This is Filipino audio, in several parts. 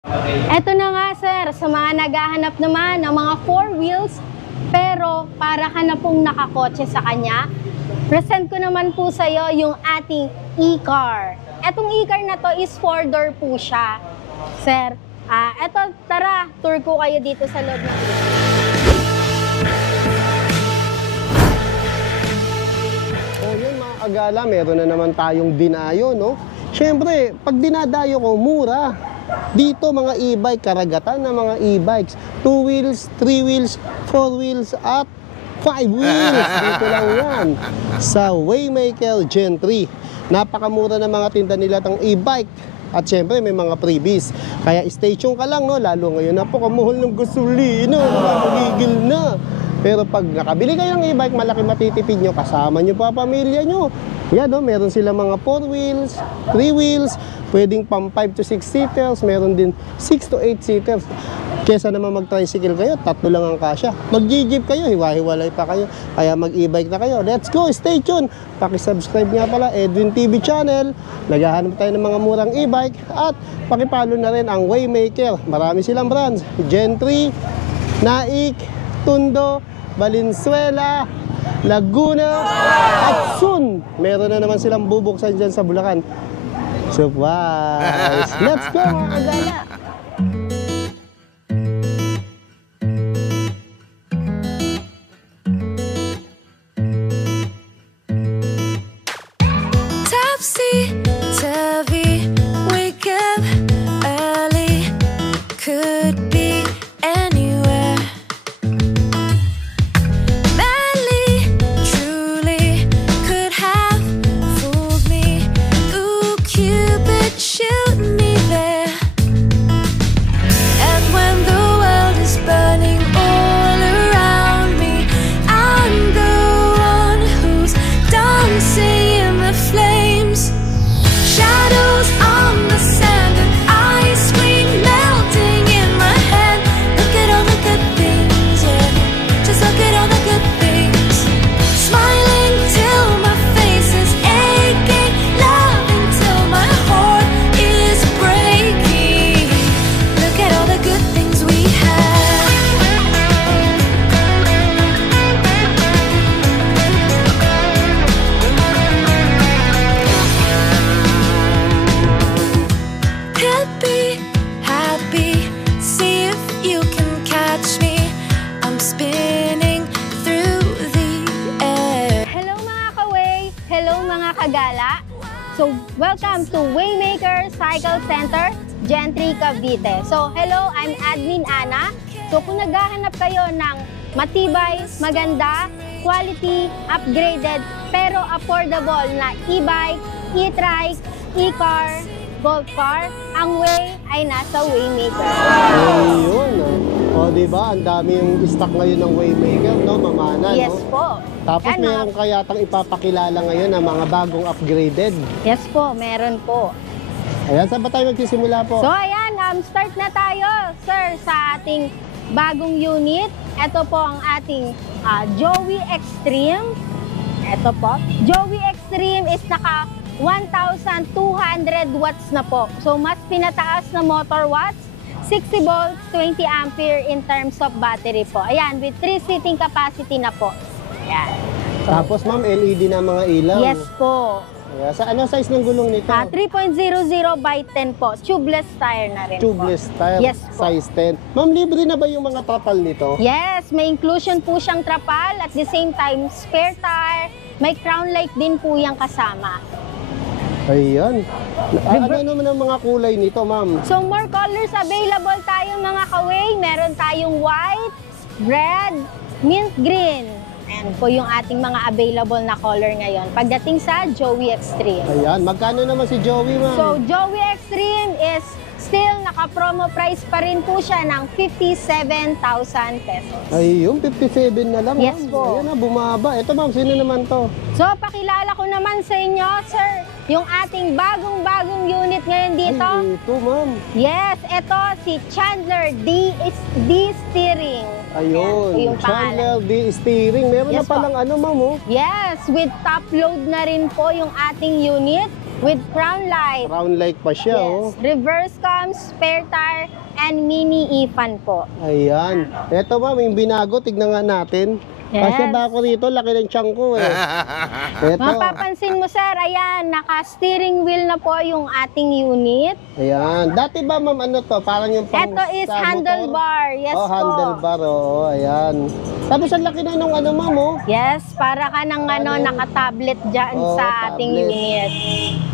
Eto na nga sir, sa mga naghahanap naman ng mga 4 wheels, pero para ka na pong nakakotse sa kanya, present ko naman po sa iyo yung ating e-car. Etong e-car na to is 4-door po siya. Sir, eto, tara, tour ko kayo dito sa loob ng Yun mga kagala, meron na naman tayong dinayo, no? Siyempre, pag dinadayo ko, mura. Dito mga e-bike, karagatan ng mga e-bikes. 2 wheels, 3 wheels, 4 wheels, at 5 wheels. Dito lang yan. Sa Waymaker Gen 3. Napakamura ng mga tinda nila ng e-bike. At syempre, may mga freebies. Kaya stay tuned ka lang, no? Lalo ngayon, napakamuhol ng gasolina. Magigil na. Pero pag nakabili kayo ng e-bike, malaki matitipid nyo. Kasama nyo pa pamilya nyo. Yan, no? Meron sila mga 4 wheels, 3 wheels, pwedeng pang 5 to 6 seaters, meron din 6 to 8 seaters. Kesa naman mag-tricycle kayo, 3 lang ang kasya. Mag-jeep kayo, hiwa-hiwalay pa kayo. Kaya mag-e-bike na kayo. Let's go, stay tuned. Paki-subscribe nga pala, Edwin TV channel. Naghahanap tayo ng mga murang e-bike. At pakipalo na rin ang Waymaker. Marami silang brands. Gen 3, Naik, Tundo, Valenzuela, Laguna, at soon, meron na naman silang bubuksan dyan sa Bulacan. Surprise! Let's go mga kagala! Topsy-turvy, wake up early, could be anywhere. Madly, truly, could have fooled me. Ooh, Cupid, shoot me there. And when the world is burning all around me, I'm the one who's dancing in the flames. Shadows on the sand and ice cream melting in my hand. Look at all the good things, yeah. Just look at all the good things. Smiling till my face is aching, loving till my heart is breaking. Look at all the good things we have. Happy, happy, see if you can catch me. I'm spinning through the air. Hello mga kaway! Hello mga kagala! So, welcome to Waymaker Cycle Center, Gen 3 Cavite. So, hello, I'm Admin Ana. So, kung naghahanap kayo ng matibay, maganda, quality, upgraded, pero affordable na e-bike, e-trike, e-car, golf car, ang way ay nasa Waymaker. Ayun, O, diba? Ang dami yung stock ngayon ng Waymaker, no? Mamana, Yes no? po. Tapos Yan, meron kaya tang ipapakilala ngayon ng mga bagong upgraded. Yes po, meron po. Ayan, saan ba tayo magsisimula po? So ayan, start na tayo, sir, sa ating bagong unit. Ito po ang ating Joey Extreme. Ito po. Joey Extreme is naka 1,200 watts na po. So mas pinataas na motor watts, 60 volts, 20 ampere in terms of battery po. Ayan, with 3 seating capacity na po. Ayan. Tapos ma'am, LED na mga ilaw. Yes po. Ayan. Sa ano size ng gulong nito? 3.00 by 10 po. Tubeless tire na rin Tubeless po. tire, Yes po. size 10. Ma'am, libre na ba yung mga trapal nito? Yes, may inclusion po siyang trapal. At the same time, spare tire. May crown light din po yung kasama. Ayan. Ano naman ang mga kulay nito, ma'am? So, more colors available tayo mga kaway. Meron tayong white, red, mint green. Ayan po yung ating mga available na color ngayon. Pagdating sa Joey Extreme. Ayan. Magkano naman si Joey, ma'am? So, Joey Extreme is still naka-promo price pa rin po siya ng 57,000 pesos. Ay, yung 57 na lang, Yes ma'am. po. Ayan na, bumaba. Ito, ma'am, sino naman to? So, pakilala ko naman sa inyo, sir, yung ating bagong-bagong unit ngayon dito. Ay, ito, ma'am. Yes, ito si Chandler D Steering. Ayun. Ayan, yung Chandler D Steering. Meron Yes na palang ano, ma'am, oh. Yes, with top load na rin po yung ating unit. with crown light. Crown light pa siya, oh. Yes. Reverse cams, spare tire, and mini e-fan po. Ayan. Eto ma'am, yung binago, tignan nga natin. Yes. Kasi ba ako rito, laki ng tiyan ko eh. Eto. Mapapansin mo sir, ayan, naka-steering wheel na po yung ating unit. Ayan. Dati ba ma'am, ano to? Parang yung pang Ito is sa motor? handlebar. Yes Oh, po. handlebar. Oh, ayan. Tapos ang laki na nung ano ma'am, oh. Yes, para ka ng naka-tablet dyan Oh, sa ating tablet. unit.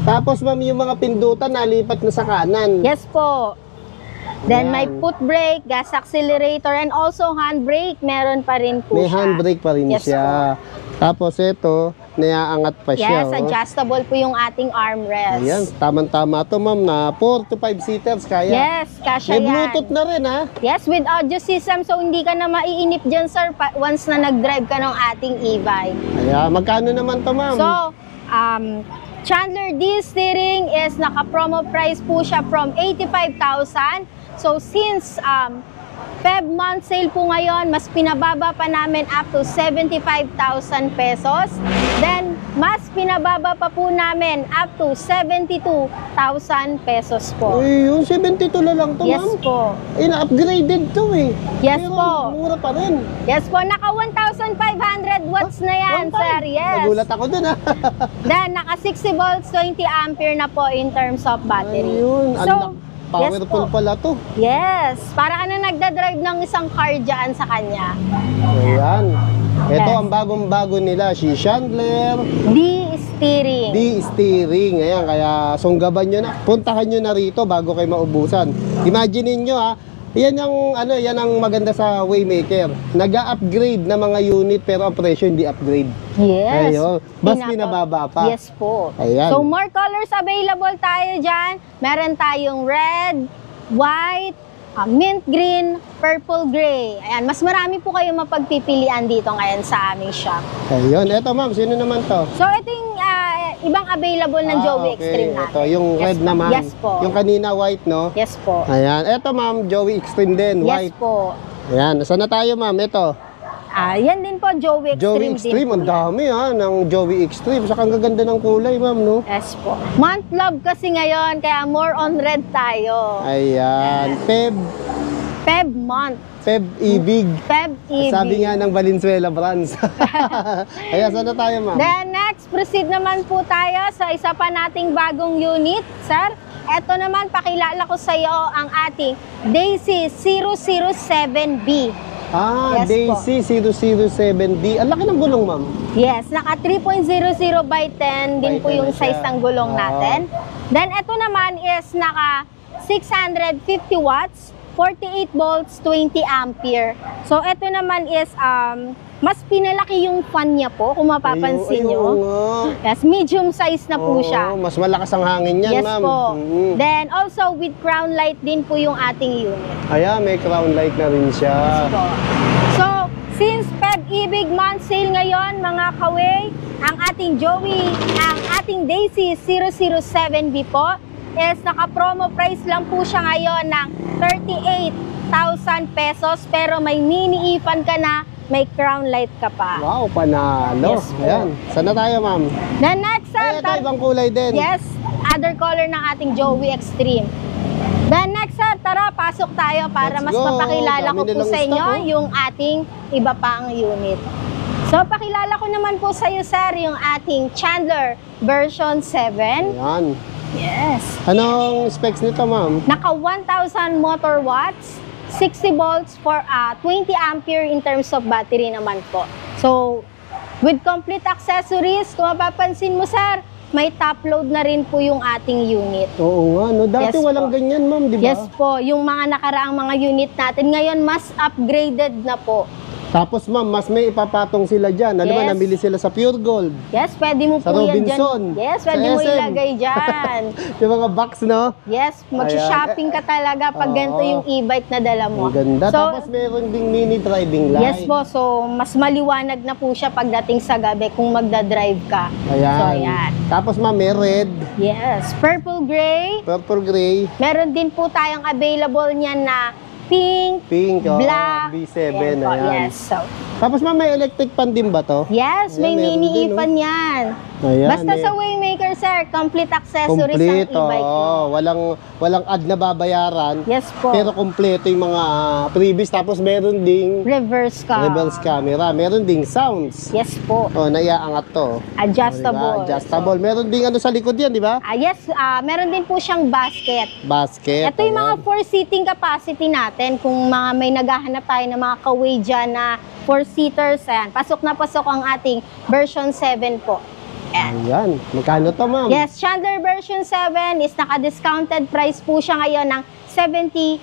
Tapos ma'am, yung mga pindutan nalipat na sa kanan. Yes po. Then may Ayan. foot brake, gas accelerator, and also handbrake. Meron pa rin po May siya. handbrake pa rin Yes siya. Tapos ito, naiaangat pa siya. Yes, oh. adjustable po yung ating armrest. Ayan, tamang-tama to ma'am na 4 to 5 seaters kaya. Yes, kasya May yan. Bluetooth na rin ha. Yes, with audio system, so hindi ka na maiinip dyan, sir, once na nag-drive ka ng ating e-bike. Ayan, magkano naman to ma'am? So, Chandler D steering is naka-promo price po siya from 85,000. So, since Feb month sale po ngayon, mas pinababa pa namin up to 75,000 pesos. Then, mas pinababa pa po namin up to 72,000 pesos po. Uy, yung 72 na lang to Yes ma'am. po. Na-upgraded to eh. Yes Pero po. mura pa rin. Yes po, naka 1,500 watts na yan, sir. Yes. Nagulat ako dun ha. Then, naka 60 volts, 20 ampere na po in terms of battery. Ayun, So, powerful yes po. pala to. Yes, para ka na nagdadrive ng isang car dyan sa kanya. Ayan. Ito Yes. ang bagong-bago nila, si Chandler D-steering. D-steering. Ayan, kaya sunggaban nyo na. Puntahan nyo na rito bago kayo maubusan. Imagine niyo ha, yan ang maganda sa Waymaker. Nag-upgrade na mga unit pero ang presyo hindi upgrade. Yes. Ayun, mas pinababa pa. Yes po. Ayan. So, more colors available tayo dyan. Meron tayong red, white, mint green, purple gray. Ayan, mas marami po kayo mapagpipilian dito ngayon sa aming shop. Ayun, eto ma'am, sino naman to? So, ito yung ibang available ng Joey Extreme natin. Ito, yung Yes red po. naman. Yes po. Yung kanina white, no? Yes po. Ayan, eto ma'am, Joey Extreme din, Yes white. po. Ayan, saan na tayo ma'am? Ito, Yan din po, Joey Extreme. Joey din Extreme, po ang yan. dami ha, ng Joey Extreme. Saka ang gaganda ng kulay ma'am, no? Yes po. Month love kasi ngayon, kaya more on red tayo. Ayan, Feb month. Feb Ibig. Feb EV. Sabi nga ng Valenzuela Brands. Ayan, saan na tayo ma'am? Then next, proceed naman po tayo sa isa pa nating bagong unit, sir. Ito naman, pakilala ko sa iyo ang ating Daisy 007B. Ah, Yes Daisy 007D. Ang laki ng gulong ma'am. Yes, naka 3.00 by 10 din By po 10 yung na size siya. ng gulong Ah. natin. Then ito naman is naka 650 watts, 48 volts, 20 ampere. So ito naman is mas pinalaki yung fan niya po kung mapapansin Ayun, nyo. nga. Yes, medium size na po Oo, siya. mas malakas ang hangin yan Yes ma'am. po. Mm. Then also with crown light din po yung ating unit. Ayan, may crown light na rin siya. Po. So, since Feb Ibig month sale ngayon, mga kaway, ang ating Daisy 007B po is naka-promo price lang po siya ngayon ng 38,000 pesos pero may mini e-fan ka na, may crown light ka pa. Wow, panalo. Yes po. Ayan, saan na tayo ma'am? Then next, sir, Ay, ito ibang kulay din. yes, other color ng ating Joey Extreme. Then next, sir, tara, pasok tayo para Let's mas go. mapakilala Dami ko po nilang sa inyo stock, oh. yung ating iba pang unit. So, pakilala ko naman po sa iyo, sir, yung ating Chandler version 7. Ayan. Yes. Anong specs nito ma'am? Naka 1,000 motor watts, 60 volts for 20 ampere in terms of battery naman po. So, with complete accessories, kung mapapansin mo, sir, may top load na rin po yung ating unit. Oo nga, no? Dati Yes walang po. ganyan ma'am, di ba? Yes po, yung mga nakaraang mga unit natin ngayon mas upgraded na po. Tapos ma'am, mas may ipapatong sila dyan. Alam mo, Yes. namili sila sa Pure Gold. Yes, pwede mo Sa po yan Robinson, dyan. Yes, sa pwede mo SM. ilagay dyan. Yung mga box, no? Yes, mag-shopping ka talaga pag ganito Oo. yung e-bike na dala mo. Ang ganda. So, Tapos meron ding mini driving light. yes po, so mas maliwanag na po siya pagdating sa gabi kung magdadrive ka. Ayan. So, ayan. Tapos ma'am, may red, Yes, purple gray. purple gray. Meron din po tayong available niyan na pink, Pink, black. B7, Ayan po, ayan. yes. So, Tapos ma'am, may electric pan din ba to? yes, may Ayan, meron mini din, ifan yan. Ayan, Basta eh. sa Waymaker, sir, complete accessories Complete, ang e-bike mo. walang ad na babayaran. Yes po. Pero kompleto yung mga previous. Tapos meron ding Reverse ka. reverse camera. Meron ding sounds. Yes po. Oh, naiaangat to. Adjustable. Diba? Adjustable. Meron ding ano sa likod yan, di ba? Yes, meron din po siyang basket. Basket. Ito yung mga ayan. 4-seating capacity natin. Kung mga may naghahanap tayo ng mga kaway dyan na 4-seaters, ayan, pasok na pasok ang ating version 7 po. Ayan. Ayan. Magkano to, ma'am? Yes, Chandler version 7 is naka-discounted price po siya ngayon ng 70,000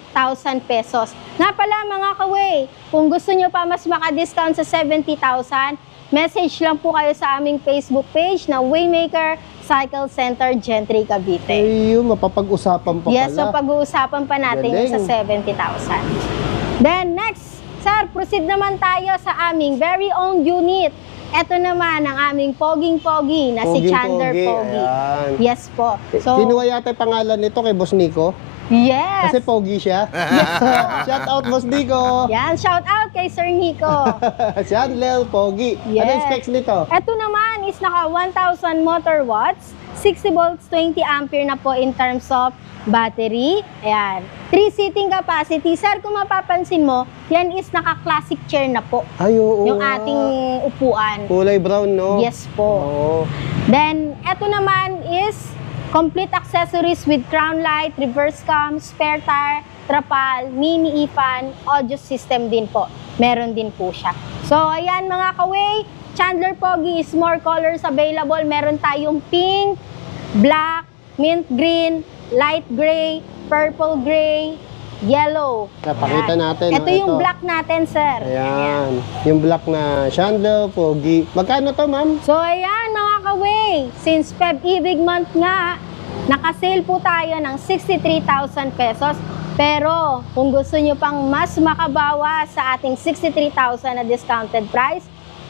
pesos. Nga pala mga kaway, kung gusto nyo pa mas maka-discount sa 70,000, message lang po kayo sa aming Facebook page na Waymaker Cycle Center Gentry Cavite. Ayun, mapapag-usapan pa Yes, so pala. pag-uusapan pa natin yung sa Galing. 70,000. Then next, sir, proceed naman tayo sa aming very own unit. Ito naman ang aming poging-pogi na si Chandler Pogi. Ayan. Yes po. So, Kinuha yata yung pangalan nito kay Boss Nico. yes. Kasi pogi siya. Shout out, Boss Nico. Yan, shout out kay Sir Nico. Chandler Pogi. Yes. Ano yung specs nito? Ito naman is naka 1,000 motor watts, 60 volts, 20 ampere na po in terms of battery. Ayan. 3 seating capacity. Sir, kung mapapansin mo, yan is naka-classic chair na po. Ay, oo Yung nga. ating upuan. Kulay brown, no? Yes po. Oo. Then, ito naman is complete accessories with crown light, reverse cam, spare tire, trapal, mini ifan, audio system din po. Meron din po siya. So, ayan mga kaway, Chandler Pogi is more colors available. Meron tayong pink, black, mint green, light gray, purple gray, yellow. Napakita Ayan. natin. Ito no? yung black natin, sir. Ayan. Yung black na Chandler Pogi. Magkano to, ma'am? So ayan mga kaway, since Feb Ibig month nga, nakasale po tayo ng 63,000 pesos. Pero kung gusto nyo pang mas makabawas sa ating 63,000 na discounted price,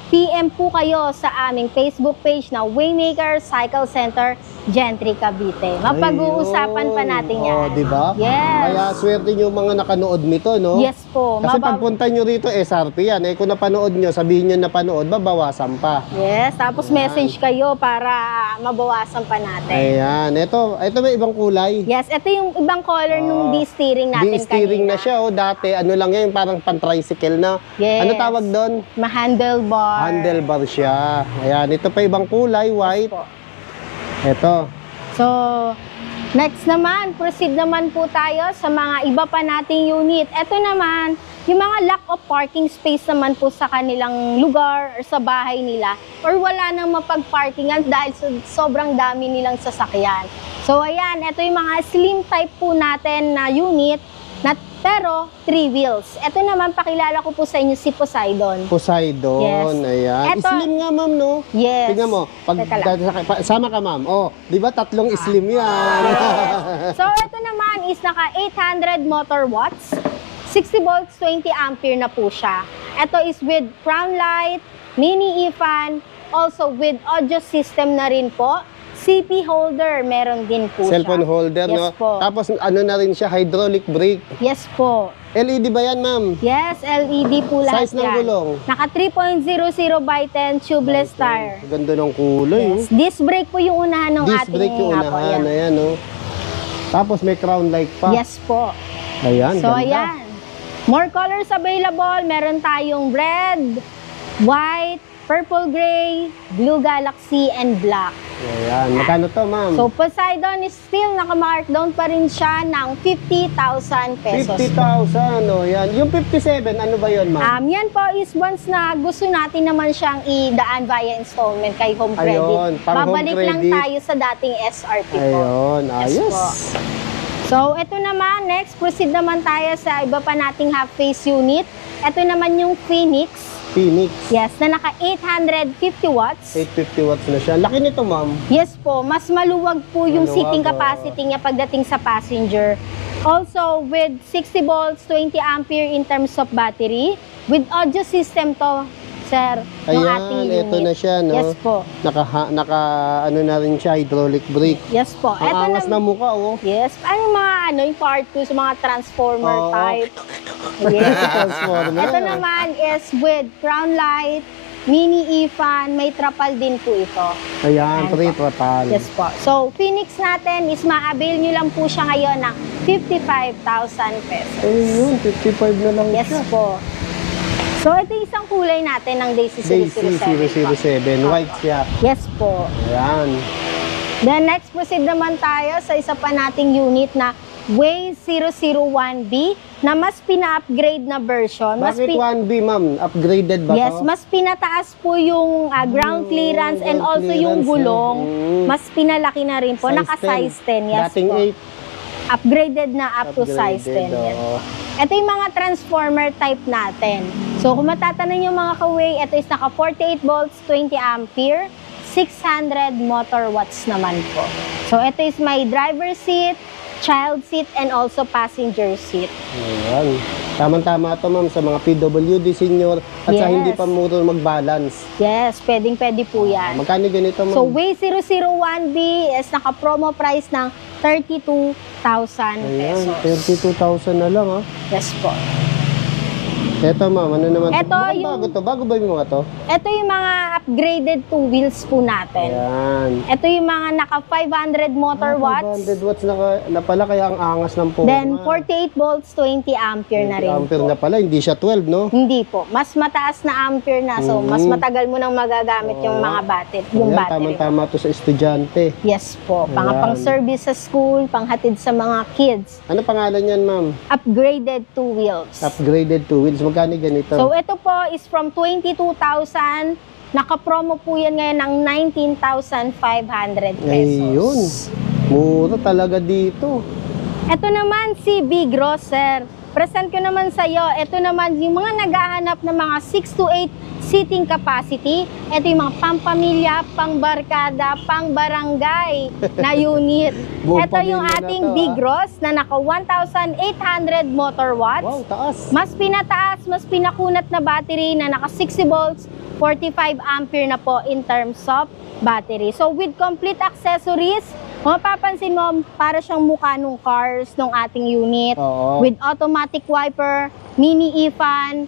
PM po kayo sa aming Facebook page na Waymaker Cycle Center Gentry Cavite. Mapag-uusapan pa natin yan. Oh, di ba? Yes. Kaya swerte nyo mga nakanood nito, no? Yes po. Kasi pagpunta nyo rito, SRP yan. Eh, kung napanood nyo, sabihin nyo napanood, babawasan pa. Yes, tapos message kayo para mabawasan pa natin. Ayan. Ito may ibang kulay. Yes, ito yung ibang color nung D-steering natin kanina. D-steering na siya, oh. Dati, ano lang yan, parang pan-tricycle na. Yes. Ano tawag doon? Ma-handlebar. Handlebar siya. Ayan, ito pa ibang kulay, white. Po. Ito. So, next naman, proceed naman po tayo sa mga iba pa nating unit. Ito naman, yung mga lack of parking space naman po sa kanilang lugar or sa bahay nila or wala nang mapag-parkingan dahil sobrang dami nilang sasakyan. So, ayan, ito yung mga slim type po natin na unit pero 3 wheels. Ito naman, pakilala ko po sa inyo si Poseidon. Poseidon. Yes. Ayan. Ito- Slim nga, ma'am, no? Yes. Tingnan mo. Teka lang. Sama ka, ma'am. Oh, di ba tatlong slim yan? So, ito naman is naka 800 motor watts, 60 volts, 20 ampere na po siya. Ito is with crown light, mini ifan, also with audio system na rin po. CP holder, meron din po Cellphone siya. holder, Yes no? po. Tapos ano na rin siya, hydraulic brake. Yes po. LED ba yan, ma'am? Yes, LED po lahat Size ng yan. gulong? Naka 3.00 by 10 tubeless tire. Ganda ng kulay, Yes. Disc brake po yung unahan ng Disc ating brake yung apo, unahan. yan. Ayan, no? Tapos may crown light pa. Yes po. Ayan, So, ganda. ayan. More colors available. Meron tayong red, white, purple gray, blue galaxy, and black. Ayan. Magkano to, ma'am? So, Poseidon is still naka-markdown pa rin siya ng 50,000 pesos. 50,000, oh, yan. Yung 57, ano ba yun, ma'am? Yan po is once na gusto natin naman siyang idaan via installment kay Home Credit. Ayun, pang Home Babalik lang Credit. tayo sa dating SRP po. Ayun, ayos. po. So, ito naman, next, proceed naman tayo sa iba pa nating half-face unit. Ito naman yung Phoenix. Phoenix. Yes, na naka 850 watts. 850 watts na siya. Laki nito, ma'am. Yes po, mas maluwag po yung Maluwag, seating oh. capacity niya pagdating sa passenger. Also, with 60 volts, 20 ampere in terms of battery. With audio system to, sir, yung ating Ayan, unit. ito na siya, no? Yes po. Naka ano na rin siya, hydraulic brake. Yes po. Ang angas na mukha, oh. Yes. Ano yung mga yung part 2 sa mga transformer Oo. type. Yes. Transformer. Ito naman is with crown light, mini e-fan, may trapal din po ito. Ayan, Ayan po. tripal. Yes po. So, Phoenix natin is ma-avail nyo lang po siya ngayon ng 55,000 pesos. Ayun, 55 na lang Yes siya. po. So, ito yung isang kulay natin ng Daisy 007 po. Daisy 007, white siya. Yes po. Ayan. Then, next proceed naman tayo sa isa pa nating unit na Way 001B na mas pina-upgrade na version. Bakit 1B, ma'am? Upgraded ba Yes, to? mas pinataas po yung ground clearance and ground also yung clearance, gulong. no? Mas pinalaki na rin po. Size Naka-size 10. Yes Dating po. 8. Upgraded na up to size 10. Yes. oo. Ito yung mga transformer type natin. So, kung matatanong yung mga ka-way, ito is naka 48 volts, 20 ampere, 600 motor watts naman po. So, ito is may driver seat, child seat, and also passenger seat. Ayan. Tamang-tama ito, ma'am, sa mga PWD senior at sa Yes. hindi pa muro mag-balance. Yes, pwedeng-pwede po yan. Magkano ganito, ma'am? So, Way 001B is naka-promo price ng 32,000 Ayan, pesos. 32,000 na lang, ha? Yes po. Eto, ma'am, ano naman? Eto, Mukhang yung- bago to. Bago ba yung mga to? Ito yung mga upgraded two wheels po natin. Ayan. Ito yung mga naka 500 motor watts. 500 watts na pala, kaya ang angas ng poma. Then 48 volts, 20 ampere na rin Ampere po. na pala, hindi siya 12, no? Hindi po. Mas mataas na ampere na. So, mas matagal mo nang magagamit yung mga battery. Yung Ayan, battery. tamang-tama to sa estudyante. Yes po. Ayan. Pang service sa school, panghatid sa mga kids. Ano pangalan yan, ma'am? Upgraded two wheels. Upgraded two wheels. Magkano ganito? So, ito po is from 22,000. Naka-promo po yan ngayon ng 19,500 pesos. Ayun. Mura talaga dito. Ito naman si Big Ross, sir. Present ko naman sa iyo. Ito naman yung mga naghahanap ng mga 6 to 8 seating capacity. Ito yung mga pampamilya, pangbarkada, pangbarangay na unit. Buong Ito yung pamilya na ating to, Big Ross na naka 1,800 motor watts. Wow, taas. Mas pinataas, mas pinakunat na battery na naka 60 volts, 45 ampere na po in terms of battery. So with complete accessories, mapapansin mo, para siyang mukha nung cars nung ating unit. Oo. With automatic wiper, mini e-fan,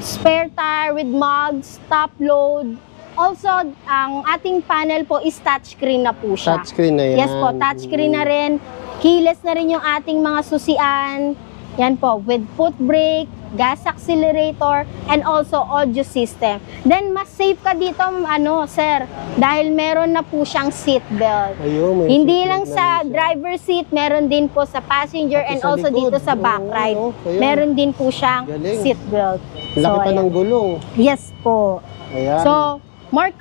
spare tire with mugs, top load. Also, ang ating panel po is touchscreen na po siya. Touchscreen na yan. Yes po, touchscreen na rin. Keyless na rin yung ating mga susian. Yan po, with foot brake, gas accelerator, and also audio system. Then, mas safe ka dito, sir, dahil meron na po siyang seat belt. Ayun, may Hindi seatbelt lang na sa rin siya. driver seat, meron din po sa passenger Pati and sa also likod. dito sa back Oo, right. ayun. Meron din po siyang Galing. seat belt. Laki pa ayan. ng gulong. Yes po. Ayan. So, Mark,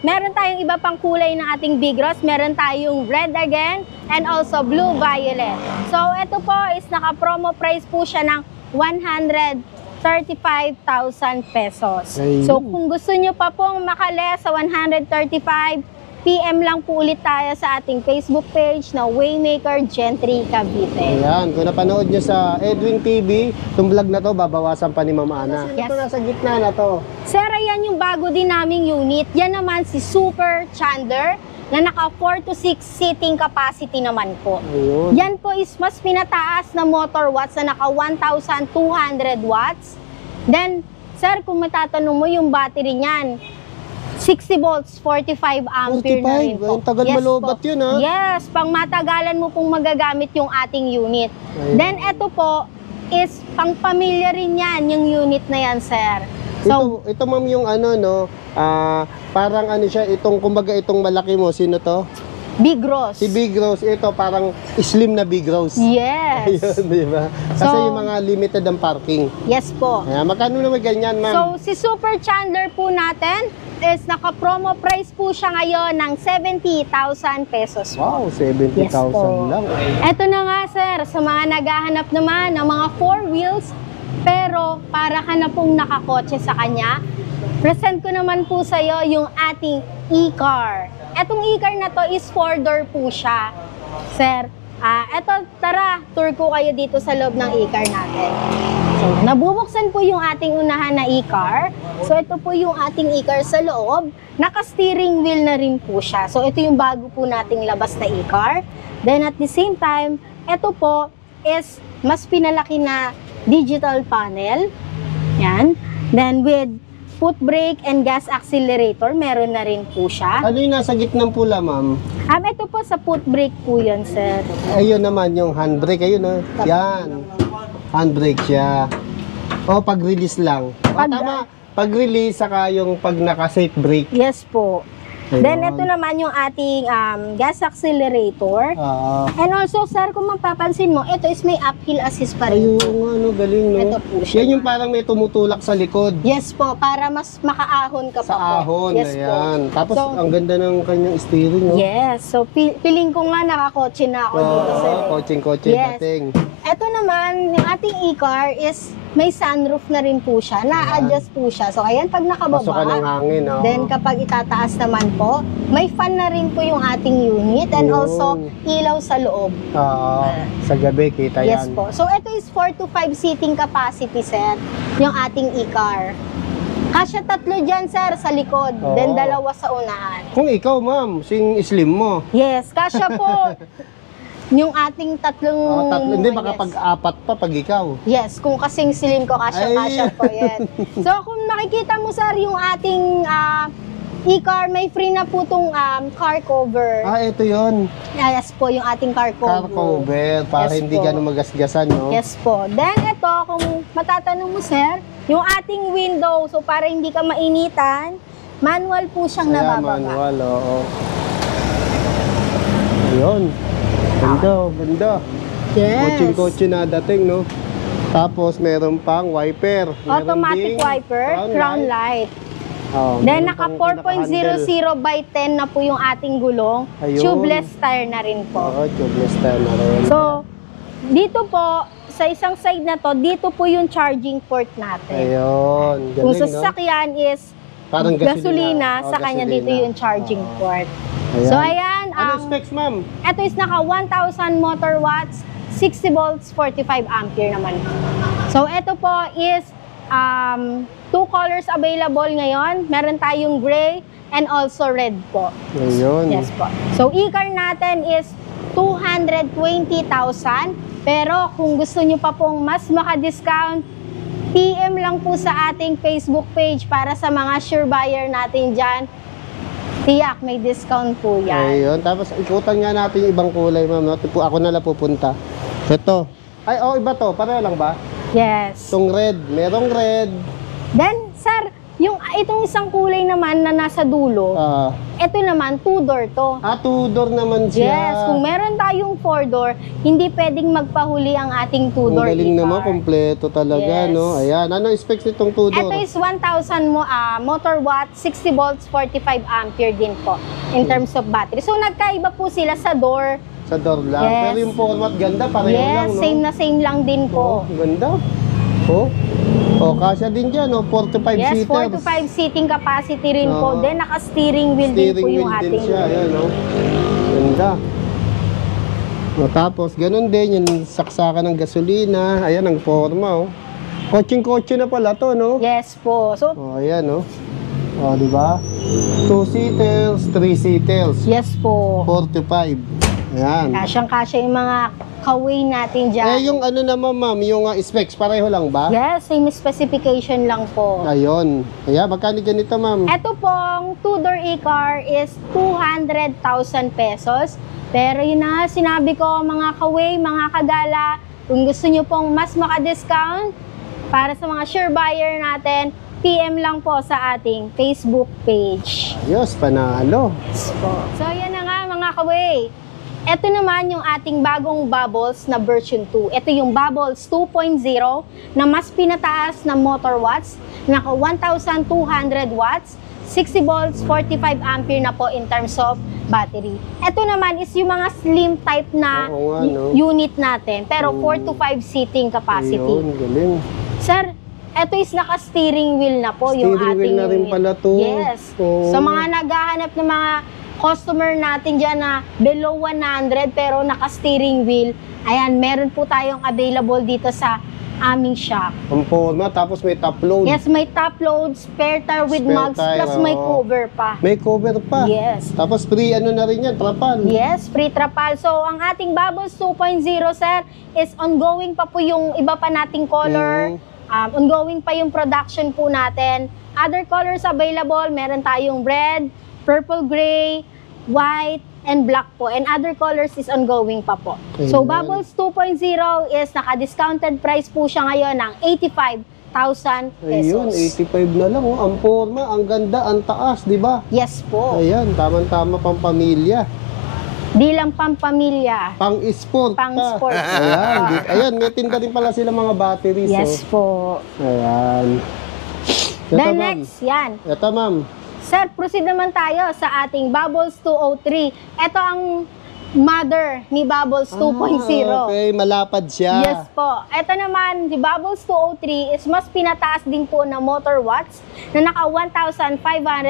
meron tayong iba pang kulay ng ating Big Ross. Meron tayong red again and also blue violet. So, ito po is naka-promo price po siya ng 135,000 pesos. Ayun. So, kung gusto nyo pa pong makale sa 135, PM lang po ulit tayo sa ating Facebook page na Waymaker Gentry Cavite. Ayan, kung napanood nyo sa Edwin TV, itong vlog na to, babawasan pa ni Ma'am Ana. Yes. Ito nasa gitna na to. Sir, ayan yung bago din naming unit. Yan naman si Super Chandler na naka 4 to 6 seating capacity naman po. Ayun. Yan po is mas pinataas na motor watts na naka 1,200 watts. Then, sir, kung matatanong mo yung battery niyan, 60 volts, 45 ampere na rin 45? po. Ang tagal malobat po. yun, ha? Yes, pang matagalan mo pong magagamit yung ating unit. Ayun. Then, ito po is pang pamilya rin yan, yung unit na yan, sir. So, ito ma'am yung parang siya, kumbaga itong malaki mo, sino to? Big Ross. Si Big Rose, ito parang slim na Big Rose. Yes. Ayun, di ba? Kasi So, yung mga limited ang parking. Yes po. Ayan, magkano naman ganyan, So, ma'am? si Super Chandler po natin is naka-promo price po siya ngayon ng 70,000 pesos po. Wow, 70,000 Yes po. lang. Eto na nga, sir, sa mga naghahanap naman ng mga 4 wheels, pero para ka na pong nakakotse sa kanya, present ko naman po sa iyo yung ating e-car. Etong e-car na to is 4-door po siya. Sir, Eto, tara, tour ko kayo dito sa loob ng e-car natin. So, nabubuksan po yung ating unahan na e-car. So, ito po yung ating e-car sa loob. Naka-steering wheel na rin po siya. So, ito yung bago po nating labas na e-car. Then, at the same time, ito po is mas pinalaki na digital panel. Yan. Then, with foot brake and gas accelerator, meron na rin po siya. Ano yung nasa gitnang pula, ma'am? Ito po sa foot brake po yun, sir. Ayun naman, yung handbrake, ayun oh. Yan. Handbrake siya. O, pag-release lang. Tama. Pag-release, saka yung pag naka-safe brake. Yes po. Ayun. Then, ito naman yung ating gas accelerator. And also, sir, kung mapapansin mo, ito is may uphill assist pa rin. Ayun, ano, galing, no? Ito po siya. Yan yung parang may tumutulak sa likod. Yes po, para mas makaahon ka pa Sa po. ahon, Yes ayan. po. Tapos, So, ang ganda ng kanyang steering, no? yes. So, feeling ko nga nakakotse na ako dito, sir. Kotseng-kotse Yes. dating. Ito naman, yung ating e-car is may sunroof na rin po siya. Na-adjust po siya. So, ayan, pag nakababa, Pasokan ng hangin, oh. then kapag itataas naman po, may fan na rin po yung ating unit and Yun. also ilaw sa loob. Sa gabi, kita Yes yan. po. So, ito is 4 to 5 seating capacity, sir, yung ating e-car. Kasya 3 dyan, sir, sa likod. Oo. Then, 2 sa unahan. Kung ikaw, ma'am, sing slim mo. Yes, kasya po. Yung ating tatlong... Hindi, baka yes. pag-apat pa pag ikaw. Yes, kung kasing slim ko, kasya po yan. So, kung makikita mo, sir, yung ating e-car, may free na po itong car cover. Ito yon. Yes po, yung ating car cover. Car cover, para Yes hindi po. gano'ng magasgasan, no? Yes po. Then, ito, kung matatanong mo, sir, yung ating window, so para hindi ka mainitan, manual po siyang Kaya nabababa. manual, oo. Ayun. Ganda. Yes. Kotseng-kotse na dating, no? Tapos, meron pang wiper. Meron Automatic ding wiper, crown light. meron Then, naka pang pinaka-handle. 4.00 by 10 na po yung ating gulong. Ayun. Tubeless tire na rin po. Oo, tubeless tire na rin. So, dito po, sa isang side na to, dito po yung charging port natin. Ayun. Kung Galing, sa no? sasakyan is Parang gasolina, Oo, sa kanya gasolina. dito yung charging Oo. port. Ayan. So, ayan. Ano specs, ma'am? Ito is naka 1,000 motor watts, 60 volts, 45 ampere naman. So, ito po is 2 colors available ngayon. Meron tayong gray and also red po. Ayun. Yes po. So, e-car natin is 220,000. Pero kung gusto nyo pa pong mas maka-discount, PM lang po sa ating Facebook page para sa mga sure buyer natin dyan. Tiyak, may discount po yan. Ayun. Tapos, ikutan nga natin yung ibang kulay, ma'am. No? Ako na lang pupunta. Ito. Ay, iba to. Pareho lang ba? Yes. Itong red. Merong red. Then, sir, itong isang kulay naman na nasa dulo, ito naman, 2-door to. Two-door naman siya. Yes, kung meron tayong 4-door, hindi pwedeng magpahuli ang ating Ang 2-door galing e-car. naman, kompleto talaga, Yes. no? Ayan, ano specs nitong Ito two-door? is 1,000 motor watt, 60 volts, 45 ampere din po in terms of battery. So, nagkaiba po sila sa door. Sa door lang. Yes. Pero yung format, ganda, pareho Yes, lang, no? same na same lang din Oo, po. ganda. Kasya din dyan, no? 45 Yes, seaters. 4 to 5 seating capacity rin Oo. po. Then, naka-steering wheel din Steering po yung wheel din ating siya, ayan, no? Ganda. Tapos, ganun din, yung saksakan ng gasolina. Ayan, ang forma, oh. Kotseng-kotse na pala to, no? Yes po. So, Ayan, no? Di ba? 2 seaters, 3 seaters. yes po. 4 to 5. Ayan. Kasyang-kasya yung mga kaway natin dyan. Yung ano naman, ma'am, yung specs, pareho lang ba? Yes, same specification lang po. Ayun. Kaya, magkano ganito, ma'am? Ito pong 2-door e-car is 200,000 pesos. Pero yun na nga, sinabi ko, mga kaway, mga kagala, kung gusto nyo pong mas maka-discount, para sa mga sure buyer natin, PM lang po sa ating Facebook page. Ayos, panalo. Yes po. So, yan na nga mga kaway. Ito naman yung ating bagong Bubbles na version 2. Ito yung Bubbles 2.0 na mas pinataas na motor watts. Naka 1,200 watts, 60 volts, 45 ampere na po in terms of battery. Ito naman is yung mga slim type na Oo nga, no? unit natin. Pero 4 to 5 seating capacity. Ayun, galing. Sir, ito is naka-steering wheel na po yung Steering ating wheel na rin unit. pala to. Yes. Oo. So mga naghahanap ng mga customer natin dyan na below 100 pero naka-steering wheel, ayan, meron po tayong available dito sa aming shop. Ang forma, tapos may top load. Yes, may top load, spare tire with Spare mugs, tire, plus may oo. cover pa. May cover pa. Yes. Tapos free ano na rin yan, trapal. Yes, free trapal. So, ang ating Bubbles 2.0, sir, is ongoing pa po yung iba pa nating color. Ongoing pa yung production po natin. Other colors available, meron tayong red, purple gray, white, and black po. And other colors is ongoing pa po. So, Ayun. Bubbles 2.0 is naka-discounted price po siya ngayon ng 85,000 Ayun, pesos. 85 na lang. Oh. Ang forma, ang ganda, ang taas, di ba? Yes po. Ayan, tamang-tama pang pamilya. Di lang pampamilya. Pang-sport Pang-sport. Ayan, may tinda rin pala sila mga batteries. Yes po. Ayan. Ito, Then ma'am. next, yan. Ito, ma'am. Sir, proceed naman tayo sa ating Bubbles 203. Ito ang mother ni Bubbles 2.0. Okay, malapad siya. Yes po. Ito naman, si Bubbles 203 is mas pinataas din po na motor watts na naka 1,500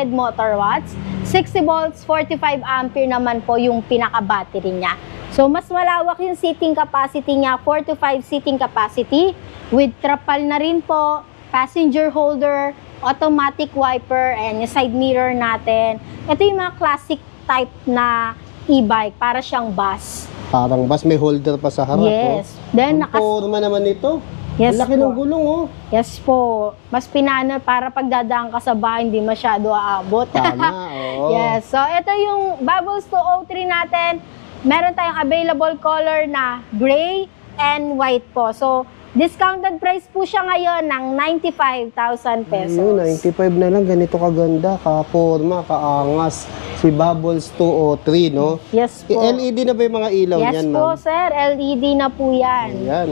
motor watts. 60 volts, 45 ampere naman po yung pinaka-battery niya. So, mas malawak yung seating capacity niya, 4 to 5 seating capacity with trapal na rin po, passenger holder, automatic wiper, and yung side mirror natin. Ito yung mga classic type na e-bike, para siyang bus. Parang bus, may holder pa sa harap. Yes. Oh. Then, Ang forma naman ito. Yes Ang laki po. ng gulong, oh. Yes po. Mas pinana para pagdadaan ka sa bahay, hindi masyado aabot. Tama, oo. Yes. So, ito yung Bubbles 203 natin. Meron tayong available color na gray and white po. So, discounted price po siya ngayon ng 95,000 pesos. Ayun, 95 na lang. Ganito kaganda, ka-forma, kaangas. Si Bubbles 203, no? Yes po. LED na ba yung mga ilaw Yes niyan, po, ma'am? sir. LED na po yan. Ayan.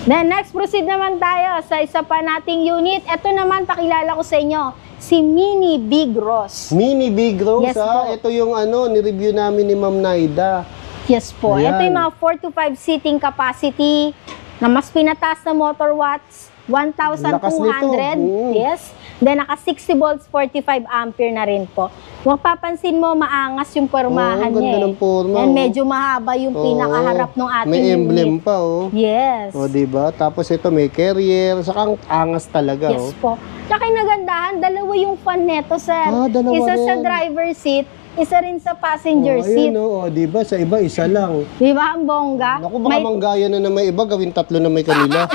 Then, next, proceed naman tayo sa isa pa nating unit. Ito naman, pakilala ko sa inyo, si Mini Big Ross. Mini Big Rose, Yes ha? po. Ito yung ni-review namin ni Ma'am Naida. Yes po. Ayan. Ito yung mga 4 to 5 seating capacity na mas pinataas na motor watts, Lakas nito. 1,200. Yes. Then, naka 60 volts, 45 ampere na rin po. Kung papansin mo, maangas yung pormahan ang ganda niya. ng forma, And oh. medyo mahaba yung Oo. pinakaharap ng ating May emblem unit. pa, oh. Yes. O, diba? Tapos ito, may carrier. Saka ang angas talaga, Yes oh. po. Tsaka yung nagandahan, dalawa yung fan neto, sir. Dalawa Isa sa rin. driver seat, isa rin sa passenger seat. Ayun, oh. Diba? Sa iba, isa lang. Di ba ang bongga? Naku, baka manggaya na may iba. Gawin 3 na may kanila.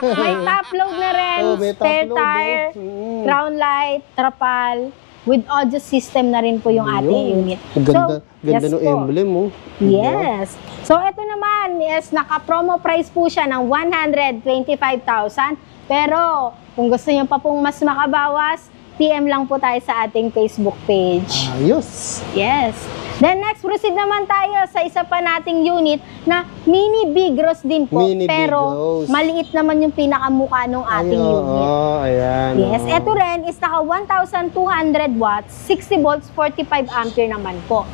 May top load na rin, Oh, may top spare load, tire, oh. crown light, trapal, with audio system na rin po yung ating Ayun. unit. Ang ganda, ganda yes ng po. emblem, oh. Yes. So, ito naman is naka-promo price po siya ng 125,000. Pero, kung gusto niyo pa pong mas makabawas, PM lang po tayo sa ating Facebook page. Ayos. Yes. Then next, proceed naman tayo sa isa pa nating unit na Mini Big Ross din po. Mini Big pero Ross. maliit naman yung pinakamukha ng ating Ayun, unit. ayan. Yes, oh. ito rin is naka 1,200 watts, 60 volts, 45 ampere naman po.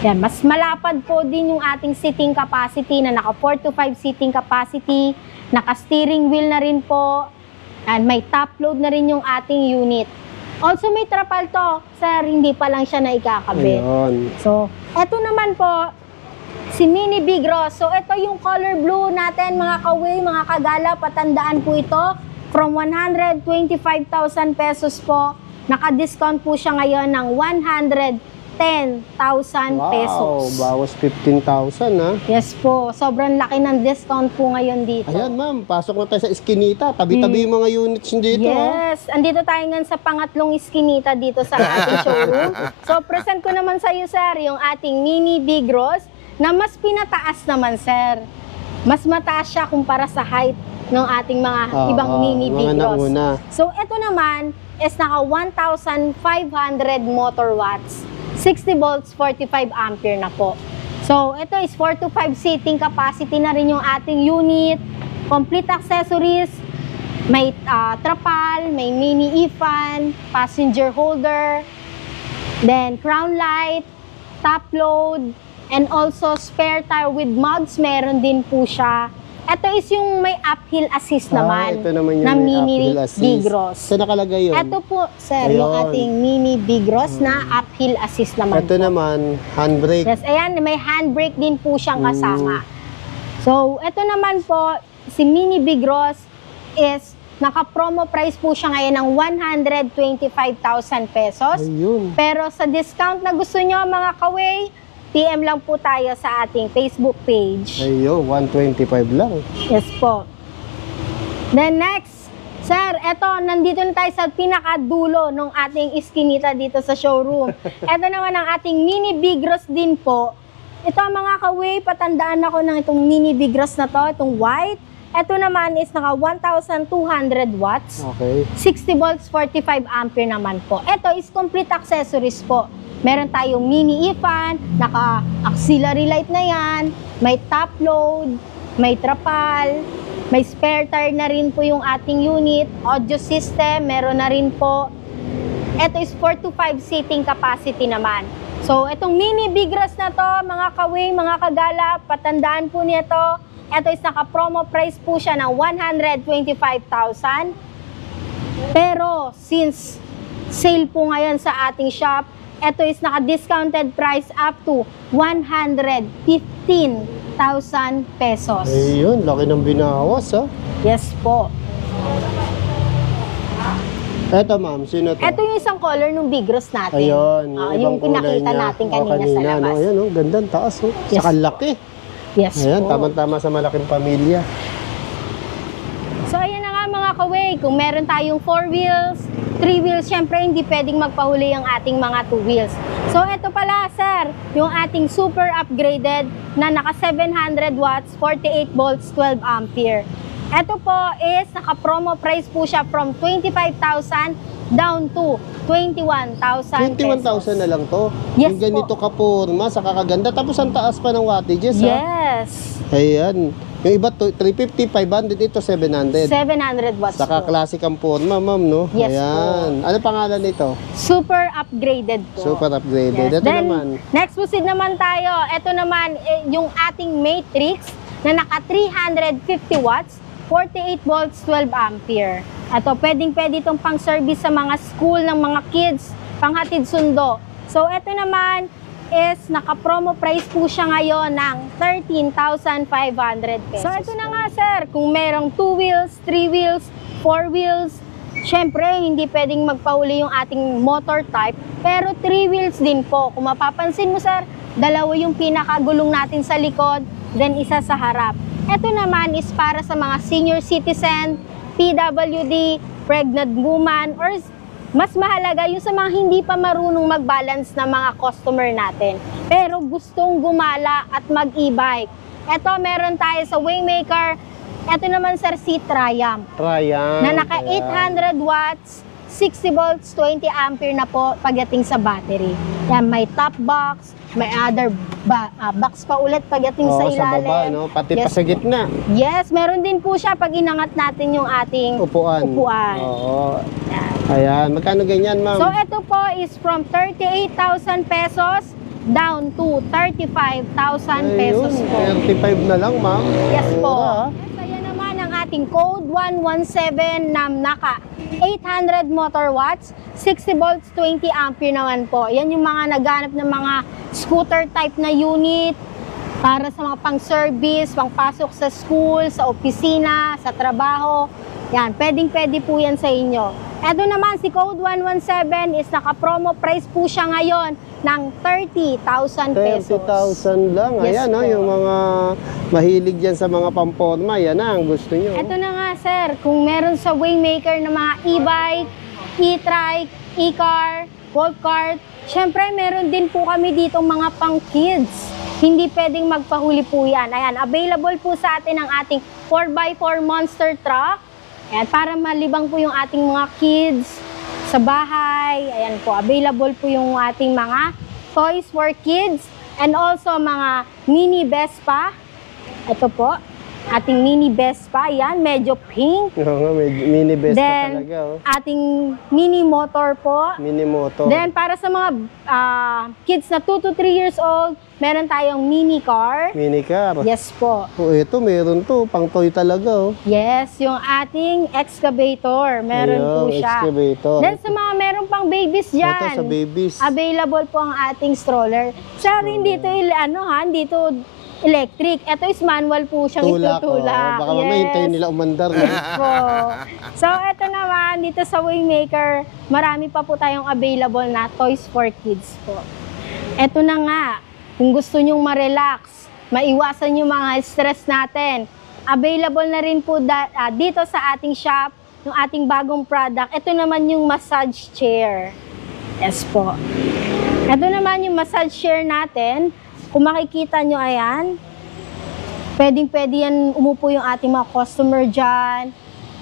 Yan, mas malapad po din yung ating seating capacity na naka 4 to 5 seating capacity, naka steering wheel na rin po, and may top load na rin yung ating unit. Also may trapal to, sir, hindi pa lang siya na ikakabit. Ayun. So, eto naman po, si Mini Big Ross. So, ito yung color blue natin, mga kaway, mga kagala, patandaan po ito. From 125,000 pesos po, naka-discount po siya ngayon ng 110,000 pesos. Wow, bawas 15,000, ha? Yes po, sobrang laki ng discount po ngayon dito. Ayan, ma'am, pasok na tayo sa eskinita. Tabi-tabi yung mga units dito, ha? Yes, andito tayo ngayon sa pangatlong iskinita dito sa ating showroom. So, present ko naman sa iyo, sir, yung ating Mini Big Ross na mas pinataas naman, sir. Mas mataas siya kumpara sa height ng ating mga ibang Mini Big mga Ross. nauna. So, ito naman is naka 1,500 motor watts, 60 volts, 45 ampere na po. So, ito is 4 to 5 seating capacity na rin yung ating unit. Complete accessories, may trapal, may mini e-fan, passenger holder, then crown light, top load, and also spare tire with mugs, meron din po siya. Ito is yung may uphill assist naman. Ito naman yung na may mini uphill assist. Bigros. Saan nakalagay yun? Ito po, sir, yung Ayun. ating mini Bigros na uphill assist naman. Ito po. naman, handbrake. Yes, ayan, may handbrake din po siyang kasama. So, ito naman po, si mini Bigros is naka-promo price po siya ngayon ng 125,000 pesos. Ayun. Pero sa discount na gusto nyo mga kaway, PM lang po tayo sa ating Facebook page. Ayun, 125 lang. Yes po. Then next, sir, eto, nandito na tayo sa pinakadulo ng ating iskinita dito sa showroom. Eto naman ang ating mini Bigros din po. Ito mga kaway, patandaan ako ng itong mini Bigros na to, itong white. Ito naman is naka 1,200 watts. Okay. 60 volts, 45 ampere naman po. Ito is complete accessories po. Meron tayong mini e-fan, naka-auxiliary light na yan, may top load, may trapal, may spare tire na rin po yung ating unit, audio system, meron na rin po. Ito is 4 to 5 seating capacity naman. So, itong mini Bigros na to, mga kawing, mga kagala, patandaan po nito, ito is naka-promo price po siya ng 125,000. Pero, since sale po ngayon sa ating shop, ito is naka-discounted price up to 115,000 pesos. Ayun, laki ng binawas, ha? Yes po. Eto, ma'am, sino to? Ito yung isang color ng Bigros natin. Ayun, yung ibang kulay pinakita niya. natin kanina sa labas. No? Ayan, oh, gandang taas, oh. Yes. Saka laki. Yes Ayan, po. tama-tama sa malaking pamilya. So ayan na nga mga kaway, kung meron tayong 4 wheels, 3 wheels, syempre hindi pwedeng magpahuli ang ating mga 2 wheels. So ito pala sir, yung ating super upgraded na naka 700 watts, 48 volts, 12 ampere. Ito po is naka-promo price po siya from 25,000 down to 21,000 21,000 na lang to. Yes yung ganito kapurma, sa kakaganda. Tapos ang taas pa ng wattages, ha? Yes. Ayan. Yung iba, 350, 500, ito 700. 700 watts Saka po. classic ang forma, ma'am, no? Yes Ayan. Ano pangalan nito? Super upgraded po. Super upgraded. Yes. Ito Then, naman. next proceed naman tayo. Ito naman, yung ating Matrix na naka 350 watts, 48 volts, 12 ampere. Ito, pwedeng-pwede itong pang-service sa mga school ng mga kids, panghatid sundo. So, ito naman is naka-promo price po siya ngayon ng 13,500 pesos. So, ito na nga sir, kung merong 2 wheels, 3 wheels, 4 wheels, syempre, hindi pwedeng magpahuli yung ating motor type, pero 3 wheels din po. Kung mapapansin mo sir, dalawa yung pinakagulong natin sa likod, then isa sa harap. Ito naman is para sa mga senior citizen, PWD, pregnant woman, or mas mahalaga yung sa mga hindi pa marunong mag-balance na mga customer natin. Pero gustong gumala at mag-e-bike. Ito, meron tayo sa Waymaker. Ito naman sir, si Triumph. Triumph. Na naka 800 watts, 60 volts, 20 ampere na po pagdating sa battery. Yan, may top box, may other box pa ulit pagdating sa Oo, ilalim. sa baba, no? Pati pa Yes sa po. gitna. Yes, meron din po siya pag inangat natin yung ating Upuan. Oo. Yan. Ayan. Magkano ganyan, ma'am? So, ito po is from 38,000 pesos down to 35,000 pesos po. 35 na lang, ma'am. Yes po. Mura, ha? Yes, ayan naman ang ating code 117 na naka 800 motor watts, 60 volts, 20 ampere naman po. Yan yung mga naghanap ng mga scooter type na unit para sa mga pang-service, pang-pasok sa school, sa opisina, sa trabaho. Yan, pwedeng-pwede po yan sa inyo. Ito naman, si Code 117 is naka-promo price po siya ngayon ng 30,000 pesos. 30,000 lang. Yes Ayan, no? po. Yung mga mahilig dyan sa mga pamporma, yan na ang gusto nyo. Ito na nga sir, kung meron sa Waymaker na mga e-bike, e-trike, e-car, golf cart, syempre meron din po kami dito mga pang-kids. Hindi pwedeng magpahuli po yan. Ayan, available po sa atin ang ating 4x4 monster truck. Ayan, para malibang po yung ating mga kids sa bahay. Ayan po, available po yung ating mga toys for kids and also mga mini Vespa. Ito po. ating mini Vespa, yan, medyo pink. Oo nga, may mini Vespa Then, talaga. Oh. ating mini motor po. Mini motor. Then, para sa mga kids na 2 to 3 years old, meron tayong mini car. Mini car. Yes po. Oh, ito, meron to. Pang toy talaga. Oh. Yes, yung ating excavator, meron po Ayun, siya. excavator. Then, sa mga meron pang babies dyan, Ito sa babies. available po ang ating stroller. Sir, hindi to, hindi to electric. Ito is manual po siyang Tulak. Oh. itutulak. Baka mamaya hintayin nila umandar. No? Po. So, ito naman, dito sa Waymaker, marami pa po tayong available na toys for kids po. Ito na nga, kung gusto nyong ma-relax, maiwasan yung mga stress natin, available na rin po dito sa ating shop, yung ating bagong product. Ito naman yung massage chair. Yes po. Ito naman yung massage chair natin. Kung makikita nyo, ayan, pwedeng-pwede yan umupo yung ating mga customer dyan,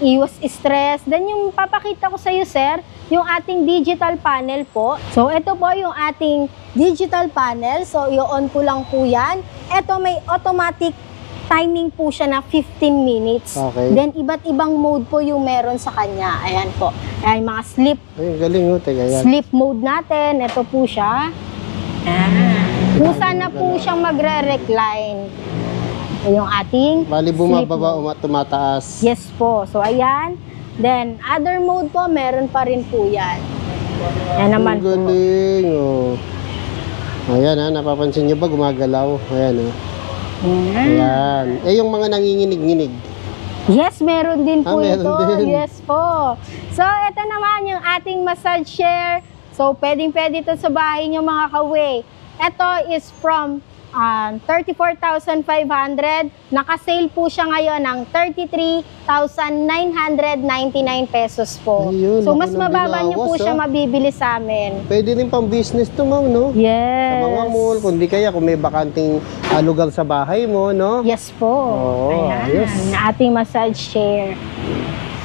iwas stress. Then yung papakita ko sa iyo, sir, yung ating digital panel po. So ito po yung ating digital panel. So i-on ko lang po yan. Ito may automatic timing po siya na 15 minutes. Okay. Then iba't ibang mode po yung meron sa kanya. Ayan po. Ayan, mga sleep Ay, galing. Oh. Teka, yan. sleep mode natin. Ito po siya. Kusa na po siyang magre-recline. Yung ating Bali, sleep bumababa, mode. tumataas. Yes po. So, ayan. Then, other mode po, meron pa rin po yan. Yan naman Ang po. galing. Oh. Ayan, ha. Napapansin nyo ba? Gumagalaw. Ayan, oh. Ayan. Ayan. Eh, yung mga nanginginig-nginig. Yes, meron din po meron ito. din. Yes po. So, ito naman yung ating massage chair. So, pwedeng-pwede ito sa bahay nyo mga kaway. Ito is from 34,500. Naka-sale po siya ngayon ng 33,999 pesos po. Ayun, So, laki mas ng mababa nyo po binawas, siya ah. mabibili sa amin. Pwede rin pang business to, ma'am, no? Yes. Sa mga mall, kundi kaya kung may bakanting lugar sa bahay mo, no? Yes po. Oo, Ayan, ayos. na ating massage chair.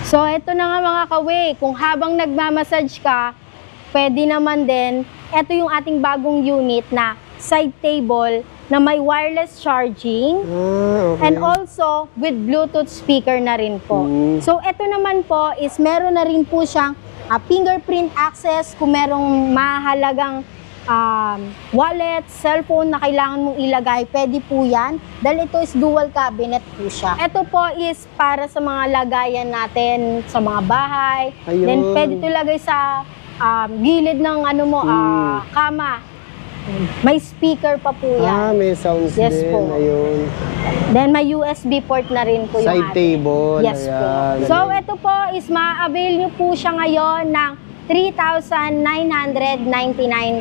So, ito na nga mga kaway, kung habang nagmamassage ka, pwede naman din, ito yung ating bagong unit na side table na may wireless charging Ah, okay. and also with Bluetooth speaker na rin po. Mm. So, ito naman po is meron na rin po siyang fingerprint access kung merong mahalagang wallet, cellphone na kailangan mong ilagay, pwede po yan. Dahil ito is dual cabinet po siya. Ito po is para sa mga lagayan natin sa mga bahay. Ayun. Then pwede ito lagay sa gilid ng kama. May speaker pa po Ah, yan. may sounds Yes din. po. Ayun. Then may USB port na rin po yung Side atin. table. Yes po. Ayan. So ito po is ma-avail nyo po siya ngayon ng 3,999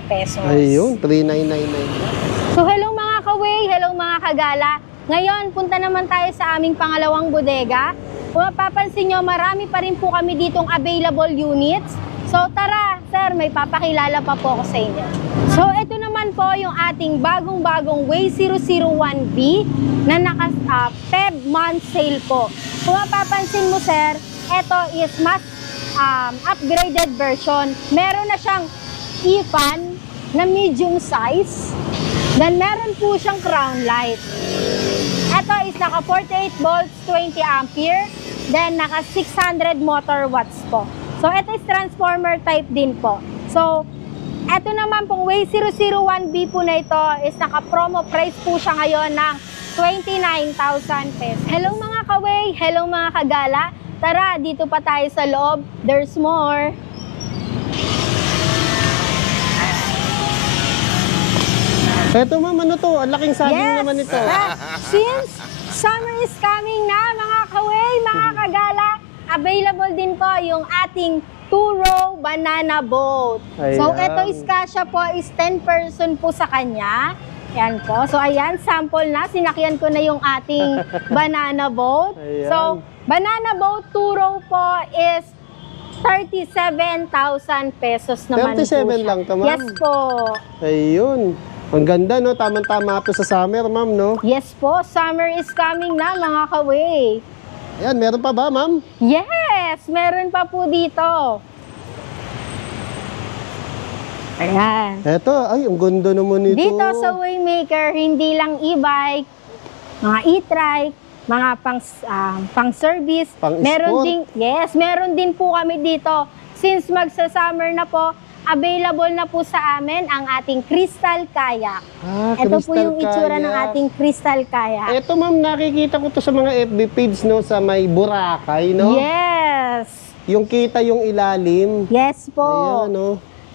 pesos. Ayun, 3,999. So hello mga kaway, hello mga kagala. Ngayon, punta naman tayo sa aming pangalawang bodega. Kung mapapansin nyo, marami pa rin po kami ditong available units. So tara, sir, may papakilala pa po ako sa inyo. So ito naman po yung ating bagong-bagong Way 001B na naka-Feb month sale po. Kung mapapansin mo, sir, ito is mas upgraded version. Meron na siyang e-fan na medium size. Then meron po siyang crown light. Ito is naka 48 volts, 20 ampere. Then naka 600 motor watts po. So ito is transformer type din po. So ito naman pong Way 001B po na ito is naka promo price po siya ngayon ng 29,000 pesos. Hello mga kaway, hello mga kagala. Tara, dito pa tayo sa loob. There's more. Eto, ma'am, ano to? Ang laking saging naman ito. Since summer is coming na, mga kaway, mga kagala, available din po yung ating two-row banana boat. So, Ayan. ito is kasya po is 10 person po sa kanya. Yan po. So, ayan, sample na. Sinakyan ko na yung ating banana boat. Ayan. So, banana boat two-row po is 37,000 pesos naman 37 po siya. lang to, ma'am? Yes po. Ayun. Ang ganda, no? Tamang-tama to sa summer, ma'am, no? Yes po. Summer is coming na, mga kaway. Ayan, meron pa ba, ma'am? Yes! Meron pa po dito. Ayan. Eto, ay, ang ganda naman ito. Dito sa Waymaker, hindi lang e-bike, mga e-trike, mga pang-service. Meron din po kami dito. Since magsa-summer na po, available na po sa amin ang ating Crystal Kayak. Ito po yung itsura ng ating Crystal Kayak. Ito ma'am, nakikita ko to sa mga FB page, no, sa may Boracay, no? Yes! Yung kita yung ilalim. Yes po. Ayan, no?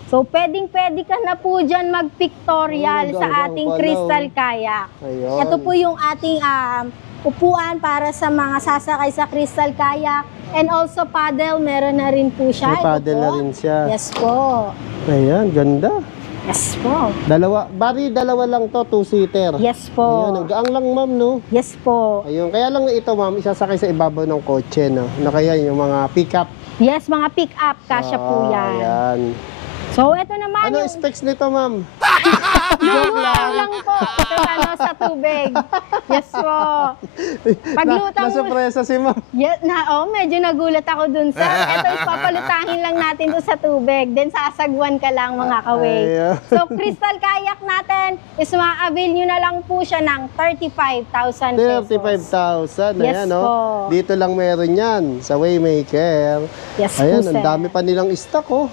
So, pwedeng-pwede ka na po dyan mag-pictorial sa ating Crystal Kayak. Ayun. Ito po yung ating upuan para sa mga sasakay sa Crystal Kayak. And also paddle, meron na rin po siya. May Ito paddle po. na rin siya. Yes po. Ayan, ganda. Yes po. Dalawa lang to, 2-seater. Yes po. Ayan, ang gaang lang ma'am, no? Yes po. Ayun, kaya lang ito ma'am, isasakay sa ibabaw ng kotse, no? Na kaya yung mga pick-up. Yes, mga pick-up. Kasya po yan. Ayan. So, ito naman Ano yung specs nito ma'am? lulutang lang po. Ito sa tubig. Yes po. Paglutang mo, Nasurpresa si ma'am. medyo nagulat ako dun, sir. Ito, ipapalutangin lang natin doon sa tubig. Then, sasagwan ka lang, mga kaway. Ayun. So, Crystal Kayak natin is ma-avail nyo na lang po siya ng 35,000 pesos. 35,000. Yes Ayan, no? po. Dito lang meron yan, sa Waymaker. Yes po, Ayan, sir. ang dami pa nilang stock, oh.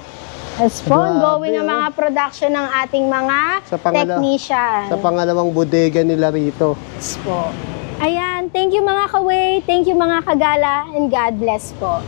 Yes po, Grabe, ongoing ang oh. mga production ng ating mga Sa technician. Sa pangalawang bodega nila rito. Yes po. Ayan, thank you mga kaway, thank you mga kagala, and God bless po.